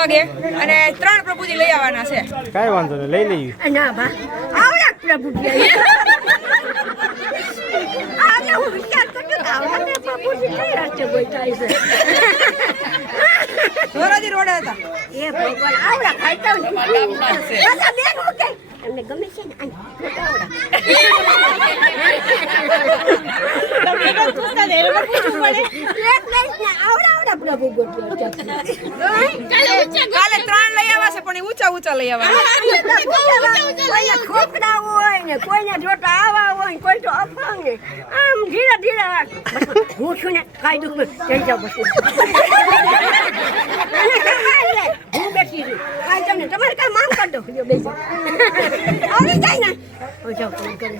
વાગે અને ત્રણ પ્રભુજી લઈ આવવાના છે. કાંઈ વાંધો નહીં લઈ લેવી ના બા. આવડા પ્રભુજી આજે હું વિચાર કરતો આવડા પ્રભુજી કઈ રાતે ગોઠવાય છે? ધોરાજી રોડે હતા. એ ભગવાન આવડા ખાઈતા પાછા બેન હું કે એમને ગમે છે ને? આય, પૂછવું પડે. એક લઈશ ને આવડા ગોઠવ્યા કાલે ત્રણ લઈ આવ્યા છે પણ ઊંચા ઊંચા લઈ કોઈને ખોખડા હોય ને કોઈને જોતા આવા હોય ને કોઈ તો અફાંગ. આમ ધીરે ધીરે હું છું ને કાંઈ દુઃખ નહીં. જઈ હું બેઠી છું. કાંઈ તમને તમારે કાંઈ માફ કરી દો. બેસી આવી જાય ને જાઉં ફોન કરે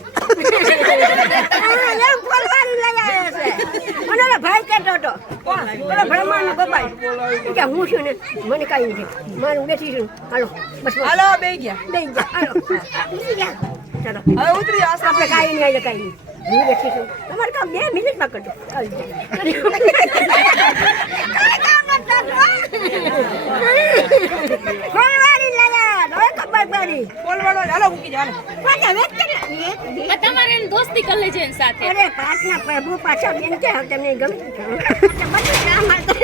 હા, એમ ફોલવાળી લઈ આવ્યા છે મને ઓલો ભાઈ કહેતો હતો પેલો બ્રહ્માનો બપાઈ કે હું છું ને મને કાંઈ નથી. મારું બેઠી છું. હાલો બસ. હાલો બે ગયા. બે ગયા. હાલો. ચાલો. હવે ઉતરી આપણે કાંઈ નહીં આવે કાંઈ નહીં. હું બેઠી છું. તમારે કામ બે મિનિટમાં કરજો. આવી જાય હાલો મૂકી પાછા વેચ કરી. તમારે દોસ્તી કરી લેજે એની સાથે. અરે પાછના પ્રભુ પાછા બેન કે હવે તમને ગમે બધું કામ હાલતું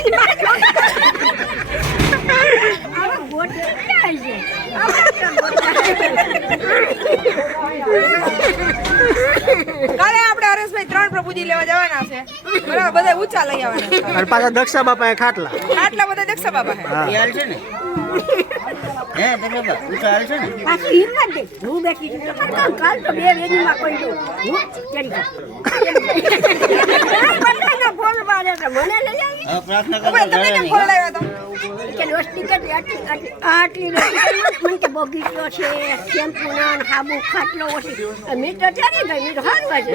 ગોટ ક્યાં છે. આવા તો કાલે આપણે હરેશભાઈ ત્રણ પ્રભુજી લેવા જવાના છે. બરાબર બધા ઊંચા લઈ આવવાના પાછા દક્ષા બાપા ખાટલા. ખાટલા બધા દક્ષા હાલ છે ને? હે તમે બા ઊંચા હાલ છે ને. પાછી હિંમત દે. હું બેઠી છું. તમારે કામ કાલ તો બે વેદીમાં કોઈ દઉં હું ચડી જાઉં? ફોન મારે તો મને લઈ આવી. હવે પ્રાર્થના ઊભા તમે કેમ ફોન લાવ્યા હતા કે લોસ્ટી કેટલી આટલી આટલી આટલી મને કે બગીચો છે શેમ્પુ ના સાબુ ખાટલો ઓછી. મેં તો ગઈ મેં તો છે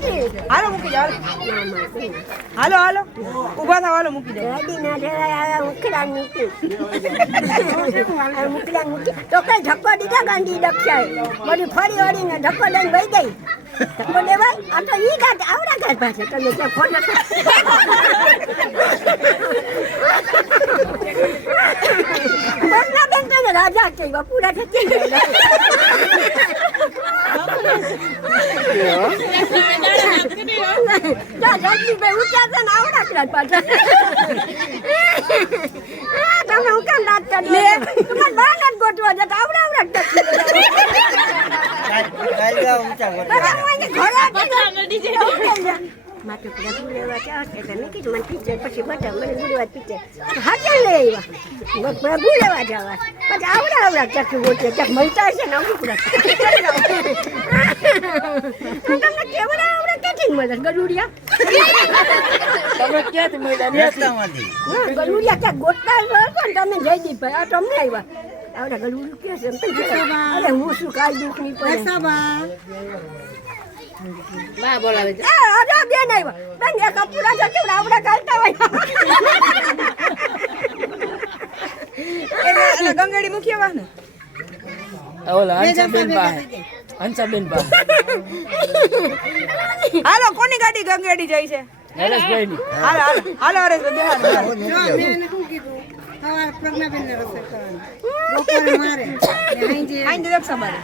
હાલો, મૂકી જાવ હાલો. હાલો. ઊભા થાવ હાલો, મૂકી જાવ મુખડા મૂકી. તો કઈ ધક્કો દીધા ગાંધી દક્ષાએ? મારી ફરી વળીને ધક્કો લઈને વહી ગઈ. ધક્કો ભાઈ આ તો ઈ ગાંઠ આવડા ગાંઠ પાસે. તમે ત્યાં ફોન રાજા કે પૂરા થતી ગયા તમે હું કેમ દાંત કાઢી તમારે બહાર જ ગોતવા જતા આવડા આવડા જ ટકી કાલ કાલ જાઓ ઊંચા કરો. બધા હું અહીંથી ઘરે આવીને માથે પેલા ગુલેવા ચા છે એટલે મેં કીધું મને પીચર પછી બતાવ મને ગુલેવા પીચર હાથે લઈ આવ્યા પેલા ગુલેવા જવા પછી આવડા આવડા ચક્કી ગોતે ચક મળતા હશે ને અમુક તમને કેવડા આવડા ક્યાંથી મળે? ગલુડિયા? તમે ક્યાંથી મળ્યા? રસ્તામાંથી. ગલુડિયા ક્યાંક ગોતતા હશો ને તમે જયદીપભાઈ આ તમને આવ્યા. આવડા ગલુડિયું કે છે? એમ તો અરે હું શું કાંઈ દુઃખ નહીં પડે બા બોલાવે છે. અરે બેન આવ્યા. બેન એક કપડા જો કેવડા આવડા ગાલતા હોય? ગંગાડી મૂકી આવવા ને ઓલા હંસાબેન પાસે હંસાબેન પાસે હાલો કોની ગાડી ગંગાડી જાય છે નરેશભાઈ ની હાલો હાલો હાલો હરેશભાઈ બેહાડો, બેહાડો. આઈને દક્ષા બારે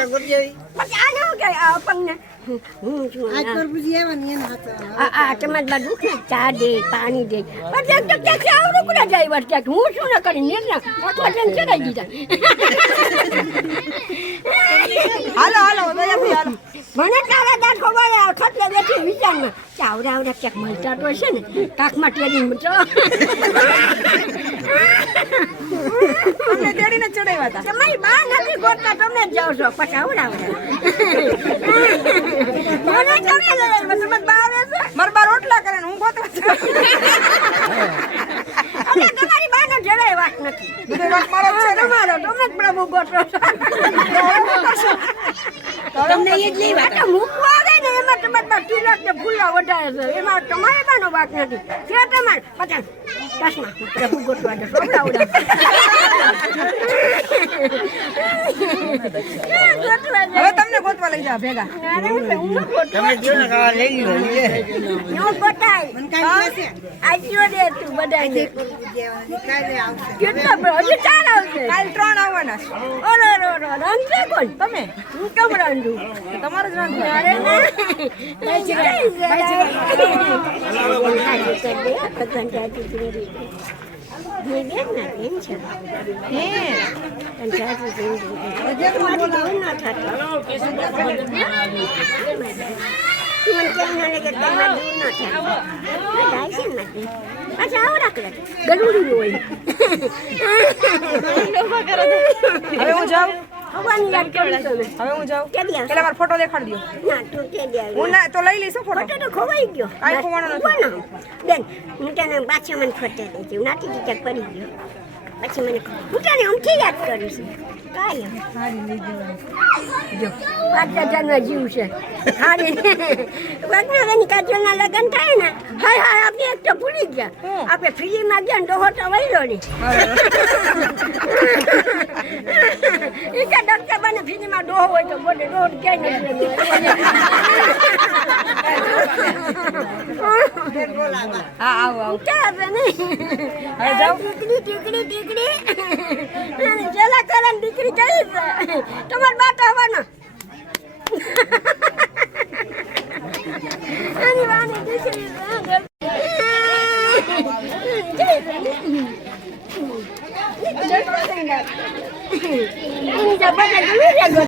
હવે કરી. પછી ના. આ તમારી દુઃખ ને ચા દે પાણી દે. પછી એક તો ક્યાંક આવડું કુડા જાય વાર હું શું ન કરી? અથવા તેને ચડાઈ દીધા. હાલો હાલો દયાથી હાલો. મને તારા દાંત ખબર આવે બેઠી વિચારમાં. કે આવડા આવડા ક્યાંક મળતા તો હશે ને? કાકમાં ટેરી મચો તમને તેડીને ચડાવ્યા હતા. તમારી બા નથી ગોતતા તમને જ છો. પછી આવડા આવડા. મને તમે લઈ તમે બા આવે છે. મારા બા રોટલા કરે હું ગોતવા. તમારી જરાય વાત નથી. બધો વાંક મારો છે તમારો તમે જ પ્રભુ ગોઠવો છો. તમને એ જ આ મૂકવા આવે ને એમાં તમારે તિલક ને ફૂલા વધારે છે. એમાં તમારે બાનો વાક નથી. જે તમારે પચાસ દસમાં પ્રભુ ગોઠવા દે હવે તમને ગોતવા લઈ જાવ ભેગા હું હું. તમે જો ને કાવા લઈ લો લે કાઈ ગોઠાય. આપ્યો દે તું બધાને. કેટલા બ્રો હજી ચાર આવશે. કાલ ત્રણ આવવાના છે ઓરો, ઓરો, ઓરો. રાંધશે કોણ? તમે હું કેમ રાંધુ તમારે જ રાંધુ અરે ના. ભાઈ ભગવાન જાતિ જીવી. મેં બેન ના બેન છે. હે પણ જાતિ જીવી. મારી બેન ના થતી. ગલુડી હોય. હવે હું જાઉં ભગવાનની યાદ કરી તમે. હવે હું જાઉં? પેલા મારો ફોટો દેખાડી દો ના, તું કે દી હું ના તો લઈ લઈશ હો ફોટો. ફોટો તો ખોવાઈ ગયો. કાઈ ખોવાનો નથી. બેન હું તને પાછો મને ફોટો દેજો નાટી ટીચર પડી ગયો. પછી મને. હું તને આમથી યાદ કરું છું. કાંઈ જો. પાંચ હજારનો જીવ છે. હારી. કાજલના લગ્ન થાય ને હાય હાય આપણે એક તો ભૂલી ગયા. આપણે ફ્રીમાં ગયા ને ડોહો તો વૈરો નહીં એ કે ડોક્ટર બને ફ્રીમાં ડોહો હોય તો બોલે ડોહો ક્યાંય નથી હા આવો આવો. ચાલે નહીં ટીકડી દીકરી દીકરી જેલા દીકરી કઈ તમારે બાટ આવવાનો આની વાની દીકરી છે. જય